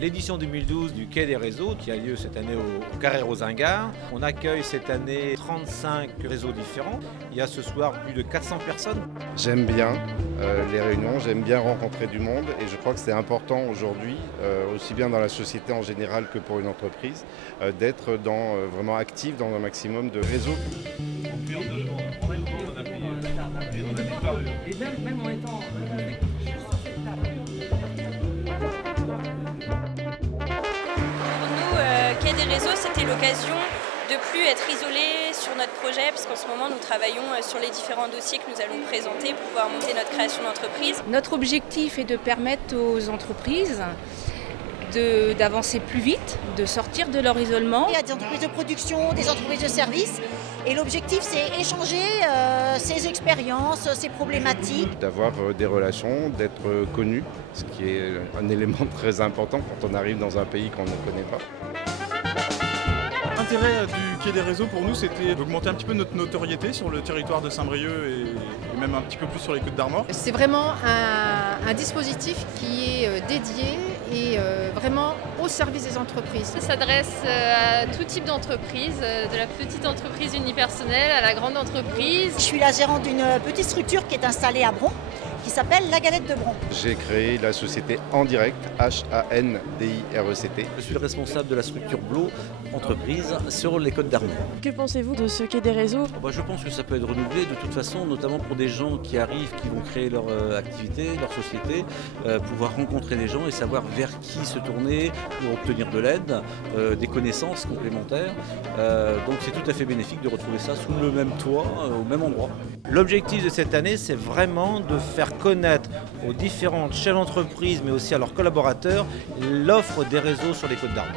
L'édition 2012 du Quai des Réseaux qui a lieu cette année au Carré Rosingart. On accueille cette année 35 réseaux différents. Il y a ce soir plus de 400 personnes. J'aime bien les réunions, j'aime bien rencontrer du monde et je crois que c'est important aujourd'hui, aussi bien dans la société en général que pour une entreprise, d'être vraiment actif dans un maximum de réseaux. Et même en étant Quai des Réseaux, c'était l'occasion de plus être isolé sur notre projet, puisqu'en ce moment nous travaillons sur les différents dossiers que nous allons présenter pour pouvoir monter notre création d'entreprise. Notre objectif est de permettre aux entreprises d'avancer plus vite, de sortir de leur isolement. Il y a des entreprises de production, des entreprises de services et l'objectif c'est échanger ces expériences, ces problématiques. D'avoir des relations, d'être connu, ce qui est un élément très important quand on arrive dans un pays qu'on ne connaît pas. L'intérêt du Quai des Réseaux pour nous, c'était d'augmenter un petit peu notre notoriété sur le territoire de Saint-Brieuc et même un petit peu plus sur les Côtes d'Armor. C'est vraiment un dispositif qui est dédié et vraiment au service des entreprises. Ça s'adresse à tout type d'entreprise, de la petite entreprise unipersonnelle à la grande entreprise. Je suis la gérante d'une petite structure qui est installée à Bron, qui s'appelle La Galette de Bron. J'ai créé la société En Direct, HANDIRECT. Je suis le responsable de la structure Blo entreprise sur les Côtes d'Armor. Que pensez-vous de ce Quai des Réseaux ? Je pense que ça peut être renouvelé de toute façon, notamment pour des gens qui arrivent, qui vont créer leur activité, leur société, pouvoir rencontrer les gens et savoir vers qui se tourner pour obtenir de l'aide, des connaissances complémentaires. Donc c'est tout à fait bénéfique de retrouver ça sous le même toit, au même endroit. L'objectif de cette année, c'est vraiment de faire connaître aux différentes chefs d'entreprise, mais aussi à leurs collaborateurs, l'offre des réseaux sur les Côtes d'Armor.